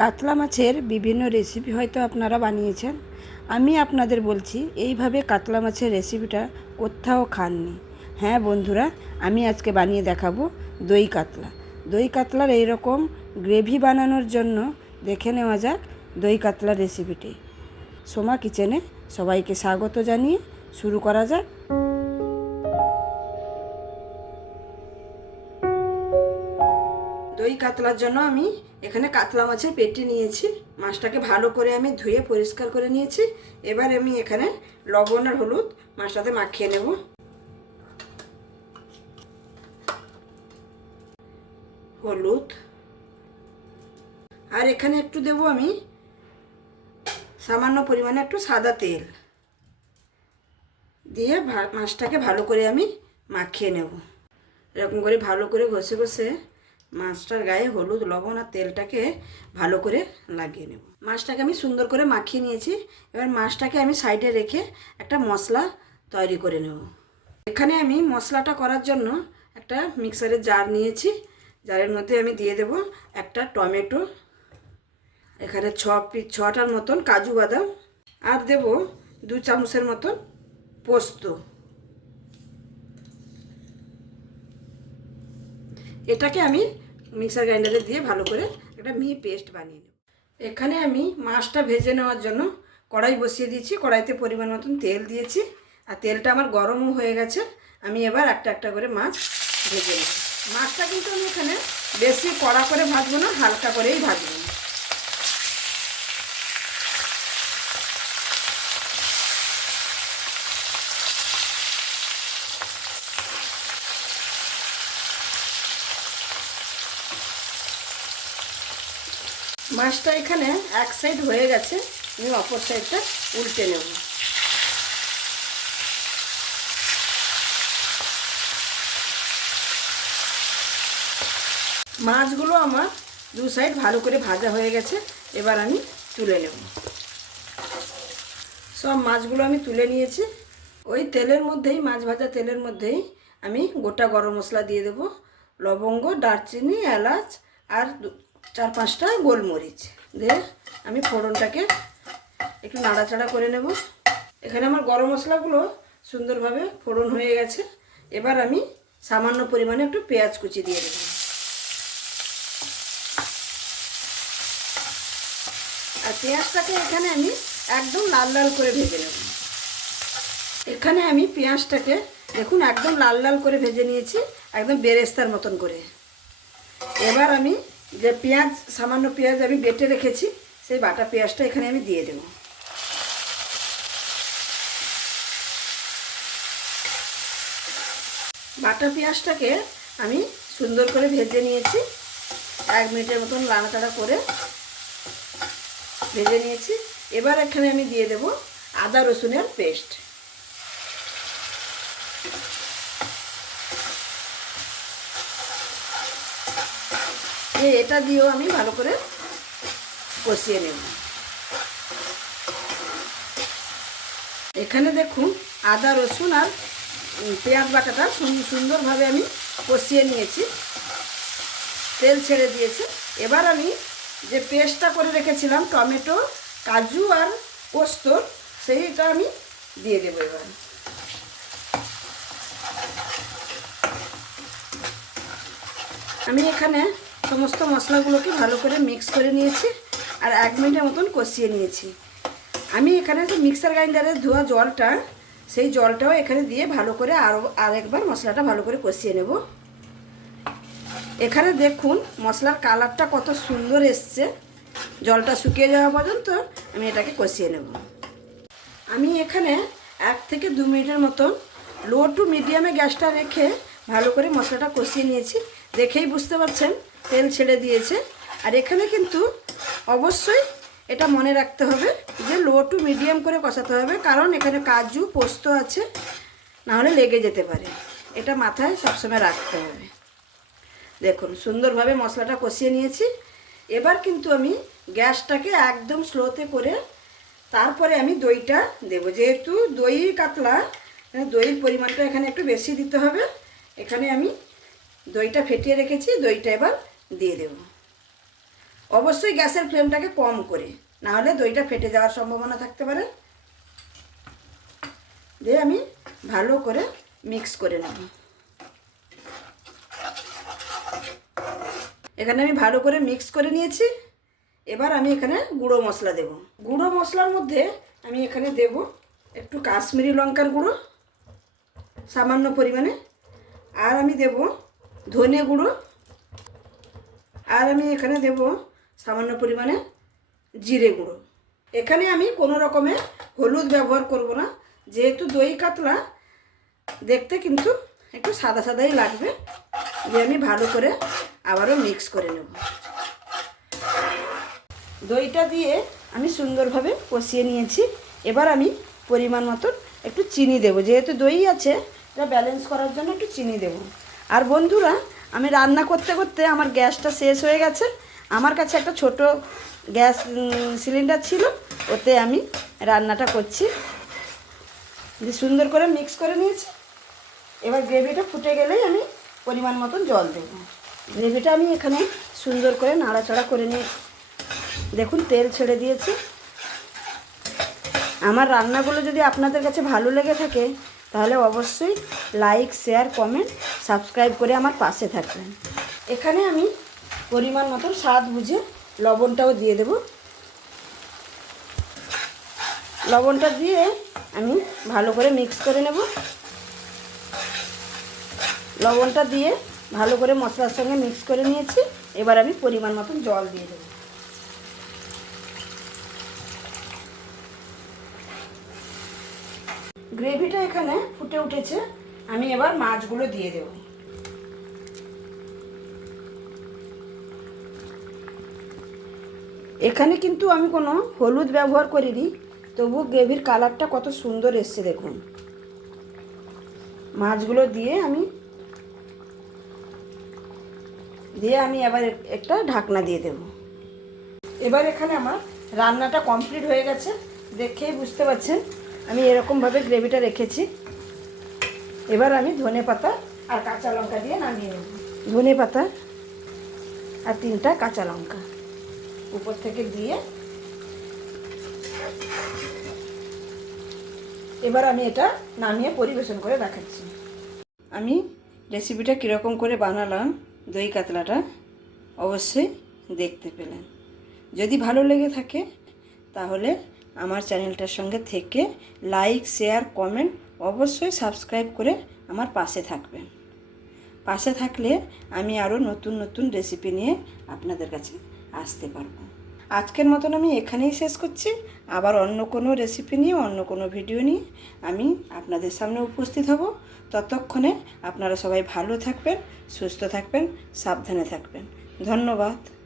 কাতলা মাছের বিভিন্ন রেসিপি হয়তো আপনারা বানিয়েছেন। আমি আপনাদের বলছি, এইভাবে কাতলা মাছের রেসিপিটা কোথাও খাননি। হ্যাঁ বন্ধুরা, আমি আজকে বানিয়ে দেখাবো দই কাতলা। দই কাতলার এইরকম গ্রেভি বানানোর জন্য দেখে নেওয়া যাক দই কাতলার রেসিপিটি সোমা কিচেনে সবাইকে স্বাগত জানিয়ে শুরু করা যাক। দই কাতলার জন্য আমি এখানে কাতলা মাছের পেটি নিয়েছি। মাছটাকে ভালো করে আমি ধুয়ে পরিষ্কার করে নিয়েছি। এবার আমি এখানে লবণ আর হলুদ মাছটাতে মাখিয়ে নেব। হলুদ। আর এখানে একটু দেব আমি সামান্য পরিমাণে একটু সাদা তেল। দিয়ে মাছটাকে ভালো করে আমি মাখিয়ে নেব। এরকম করে ভালো করে ঘষে ঘষে মাছটার গায়ে হলুদ, লবণ আর তেলটাকে ভালো করে লাগিয়ে নেব। মাছটাকে আমি সুন্দর করে মাখিয়ে নিয়েছি। এবার মাছটাকে আমি সাইডে রেখে একটা মশলা তৈরি করে নেব। এখানে আমি মশলাটা করার জন্য একটা মিক্সারের জার নিয়েছি। জারের মধ্যে আমি দিয়ে দেব একটা টমেটো, এখানে ছ পিস ছটার মতন কাজু বাদাম আর দেব দু চামচের মতন পোস্ত। এটাকে আমি মিক্সার গ্রাইন্ডারে দিয়ে ভালো করে একটা মিহি পেস্ট বানিয়ে নেব। এখানে আমি মাছটা ভেজে নেওয়ার জন্য কড়াই বসিয়ে দিয়েছি, কড়াইতে পরিমাণ মতন তেল দিয়েছি, আর তেলটা আমার গরমও হয়ে গেছে, আমি এবার একটা একটা করে মাছ ভেজে নেব। মাছটা কিন্তু আমি এখানে বেশি কড়া করে ভাজবো না, হালকা করেই ভাজবো। মাছটা এখানে এক সাইড হয়ে গেছে, আমি অপর সাইডটা উল্টে নেব। মাছগুলো আমার দু সাইড ভালো করে ভাজা হয়ে গেছে, এবার আমি তুলে নেব। সব মাছগুলো আমি তুলে নিয়েছি। ওই তেলের মধ্যেই, মাছ ভাজা তেলের মধ্যেই আমি গোটা গরম মশলা দিয়ে দেবো। লবঙ্গ, দারচিনি, এলাচ আর চার পাঁচটা গোলমরিচ। দিয়ে আমি ফোড়নটাকে একটু নাড়াচাড়া করে নেব। এখানে আমার গরম মশলাগুলো সুন্দরভাবে ফোড়ন হয়ে গেছে। এবার আমি সামান্য পরিমাণে একটু পেঁয়াজ কুচি দিয়ে দেব। আর পেঁয়াজটাকে এখানে আমি একদম লাল লাল করে ভেজে নেব। এখানে আমি পেঁয়াজটাকে দেখুন একদম লাল লাল করে ভেজে নিয়েছি, একদম বেরেস্তার মতন করে। এবার আমি যে পেঁয়াজ, সামান্য পেঁয়াজ আমি বেটে রেখেছি, সেই বাটা পেঁয়াজটা এখানে আমি দিয়ে দেব। বাটা পেঁয়াজটাকে আমি সুন্দর করে ভেজে নিয়েছি। এক মিনিটের মতন লাড়াচাড়া করে ভেজে নিয়েছি। এবার এখানে আমি দিয়ে দেব আদা রসুনের পেস্ট। এটা দিয়েও আমি ভালো করে কষিয়ে নেব। এখানে দেখুন আদা, রসুন আর পেঁয়াজ বাটাটা সুন্দরভাবে আমি কষিয়ে নিয়েছি। তেল ছেড়ে দিয়েছে। এবার আমি যে পেস্টটা করে রেখেছিলাম, টমেটো, কাজু আর পোস্তর সেইটা আমি দিয়ে দেবো এবার। আমি এখানে সমস্ত মশলাগুলোকে ভালো করে মিক্স করে নিয়েছি আর এক মিনিটের মতন কষিয়ে নিয়েছি। আমি এখানে যে মিক্সার গ্রাইন্ডারের ধোয়া জলটা, সেই জলটাও এখানে দিয়ে ভালো করে আরও আরেকবার মশলাটা ভালো করে কষিয়ে নেব। এখানে দেখুন মশলার কালারটা কত সুন্দর এসছে। জলটা শুকিয়ে যাওয়া পর্যন্ত আমি এটাকে কষিয়ে নেব। আমি এখানে এক থেকে দু মিনিটের মতন লো টু মিডিয়ামে গ্যাসটা রেখে ভালো করে মশলাটা কষিয়ে নিয়েছি। দেখেই বুঝতে পারছেন তেল ছেড়ে দিয়েছে। আর এখানে কিন্তু অবশ্যই এটা মনে রাখতে হবে যে লো টু মিডিয়াম করে কষাতে হবে, কারণ এখানে কাজু, পোস্ত আছে, নাহলে লেগে যেতে পারে। এটা মাথায় সবসময় রাখতে হবে। দেখুন, সুন্দরভাবে মশলাটা কষিয়ে নিয়েছি। এবার কিন্তু আমি গ্যাসটাকে একদম স্লোতে করে তারপরে আমি দইটা দেবো। যেহেতু দই কাতলা দইয়ের পরিমাণটা এখানে একটু বেশি দিতে হবে। এখানে আমি দইটা ফেটিয়ে রেখেছি, দইটা এবার দিয়ে দেব। অবশ্যই গ্যাসের ফ্লেমটাকে কম করে না হলে দইটা ফেটে যাওয়ার সম্ভাবনা থাকতে পারে। দিয়ে আমি ভালো করে মিক্স করে নেব। এখানে আমি ভালো করে মিক্স করে নিয়েছি। এবার আমি এখানে গুঁড়ো মশলা দেব। গুঁড়ো মশলার মধ্যে আমি এখানে দেব একটু কাশ্মীরি লঙ্কার গুঁড়ো, সামান্য পরিমাণে। আর আমি দেব ধনে গুঁড়ো আর আমি এখানে দেব সামান্য পরিমাণে জিরে গুঁড়ো। এখানে আমি কোনো রকমের হলুদ ব্যবহার করব না। যেহেতু দই কাতলা, দেখতে কিন্তু একটু সাদা সাদাই লাগবে। যে আমি ভালো করে আবারও মিক্স করে নেব। দইটা দিয়ে আমি সুন্দরভাবে কষিয়ে নিয়েছি। এবার আমি পরিমাণ মতন একটু চিনি দেবো। যেহেতু দই আছে, এটা ব্যালেন্স করার জন্য একটু চিনি দেবো। আর বন্ধুরা আমি রান্না করতে করতে আমার গ্যাসটা শেষ হয়ে গেছে। আমার কাছে একটা ছোট গ্যাস সিলিন্ডার ছিল, ওতে আমি রান্নাটা করছি। দিয়ে সুন্দর করে মিক্স করে নিয়েছি। এবার গ্রেভিটা ফুটে গেলেই আমি পরিমাণ মতন জল দেব। গ্রেভিটা আমি এখানে সুন্দর করে নাড়াচাড়া করে নিয়ে, দেখুন তেল ছেড়ে দিয়েছি। আমার রান্নাগুলো যদি আপনাদের কাছে ভালো লেগে থাকে, তাহলে অবশ্যই লাইক শেয়ার কমেন্ট সাবস্ক্রাইব করে আমার পাশে থাকবেন। এখানে আমি পরিমাণ মতন স্বাদ বুঝে লবণটাও দিয়ে দেব। লবণটা দিয়ে আমি ভালো করে মিক্স করে নেব। লবণটা দিয়ে ভালো করে মশলার সঙ্গে মিক্স করে নিয়েছি। এবার আমি পরিমাণ মতন জল দিয়ে দেবো। গ্রেভিটা এখানে ফুটে উঠেছে। আমি এবার মাছগুলো দিয়ে দেব। এখানে কিন্তু আমি কোনো হলুদ ব্যবহার করিনি, তবু গ্রেভির কালারটা কত সুন্দর এসছে দেখুন। মাছগুলো দিয়ে আমি দিয়ে আমি এবার একটা ঢাকনা দিয়ে দেব। এবার এখানে আমার রান্নাটা কমপ্লিট হয়ে গেছে, দেখেই বুঝতে পারছেন, আমি এরকমভাবে গ্রেভিটা রেখেছি। এবার আমি ধনে পাতা আর কাঁচা লঙ্কা দিয়ে নামিয়ে নেব। ধনে পাতা আর তিনটা কাঁচা লঙ্কা। উপর থেকে দিয়ে এবার আমি এটা নামিয়ে পরিবেশন করে দেখাচ্ছি। আমি রেসিপিটা কীরকম করে বানালাম দই কাতলাটা অবশ্যই দেখতে পেলেন। যদি ভালো লেগে থাকে তাহলে আমার চ্যানেলটার সঙ্গে থেকে লাইক শেয়ার কমেন্ট অবশ্যই সাবস্ক্রাইব করে আমার পাশে থাকবেন। পাশে থাকলে আমি আরও নতুন নতুন রেসিপি নিয়ে আপনাদের কাছে আসতে পারব। আজকের মতন আমি এখানেই শেষ করছি। আবার অন্য কোনো রেসিপি নিয়ে, অন্য কোনো ভিডিও নিয়ে আমি আপনাদের সামনে উপস্থিত হব। ততক্ষণে আপনারা সবাই ভালো থাকবেন, সুস্থ থাকবেন, সাবধানে থাকবেন। ধন্যবাদ।